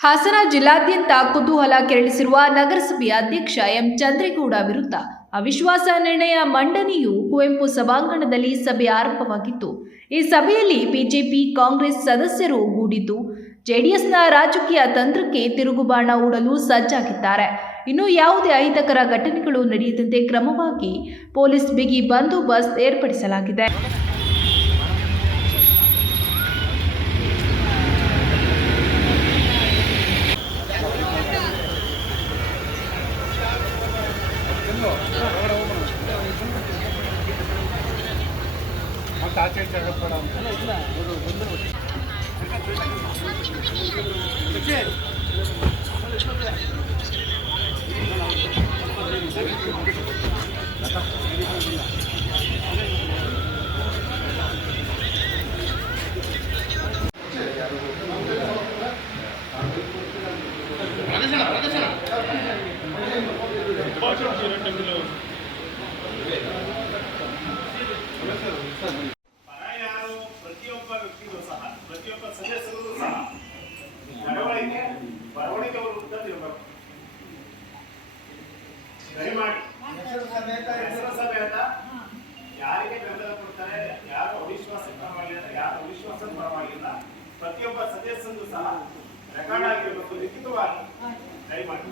ಹಾಸನ ಜಿಲ್ಲಾದ್ಯಂತ ಕುತೂಹಲ ಕೆರಳಿಸಿರುವ ನಗರಸಭೆಯ ಅಧ್ಯಕ್ಷ ಎಂ ಚಂದ್ರೇಗೌಡ ವಿರುದ್ಧ ಅವಿಶ್ವಾಸ ನಿರ್ಣಯ ಮಂಡನೆಯು ಕುವೆಂಪು ಸಭಾಂಗಣದಲ್ಲಿ ಸಭೆ ಆರಂಭವಾಗಿತ್ತು. ಈ ಸಭೆಯಲ್ಲಿ ಬಿಜೆಪಿ, ಕಾಂಗ್ರೆಸ್ ಸದಸ್ಯರು ಗೂಡಿದ್ದು ಜೆಡಿಎಸ್ನ ರಾಜಕೀಯ ತಂತ್ರಕ್ಕೆ ತಿರುಗುಬಾಣ ಹೂಡಲು ಸಜ್ಜಾಗಿದ್ದಾರೆ. ಇನ್ನು ಯಾವುದೇ ಅಹಿತಕರ ಘಟನೆಗಳು ನಡೆಯದಂತೆ ಕ್ರಮವಾಗಿ ಪೊಲೀಸ್ ಬಿಗಿ ಬಂದೋಬಸ್ತ್ ಏರ್ಪಡಿಸಲಾಗಿದೆ. ಪ್ರತಿಯೊಬ್ಬ ವ್ಯಕ್ತಿಗೂ ಸಹ ಪ್ರತಿಯೊಬ್ಬ ಸದಸ್ಯರಿಗೂ ಸಹ ನಡವಳಿಕೆ ಬರವಣಿಗೆ ವಿರುದ್ಧ ಇರಬೇಕು. ದಯಮಾಡಿ ಹೆಸರು ಸಮೇತ ಯಾರಿಗೆ ಬೆಂಬಲ ಕೊಡ್ತಾರೆ, ಯಾರು ಅವಿಶ್ವಾಸದ ಪರವಾಗಿಲ್ಲ, ಯಾರು ಅವಿಶ್ವಾಸದ ಪರವಾಗಿಲ್ಲ, ಪ್ರತಿಯೊಬ್ಬ ಸದಸ್ಯರು ಸಹ ರೆಕಾರ್ಡ್ ಆಗಿರಬೇಕು ಲಿಖಿತವಾಗಿ. ದಯಮಾಡಿ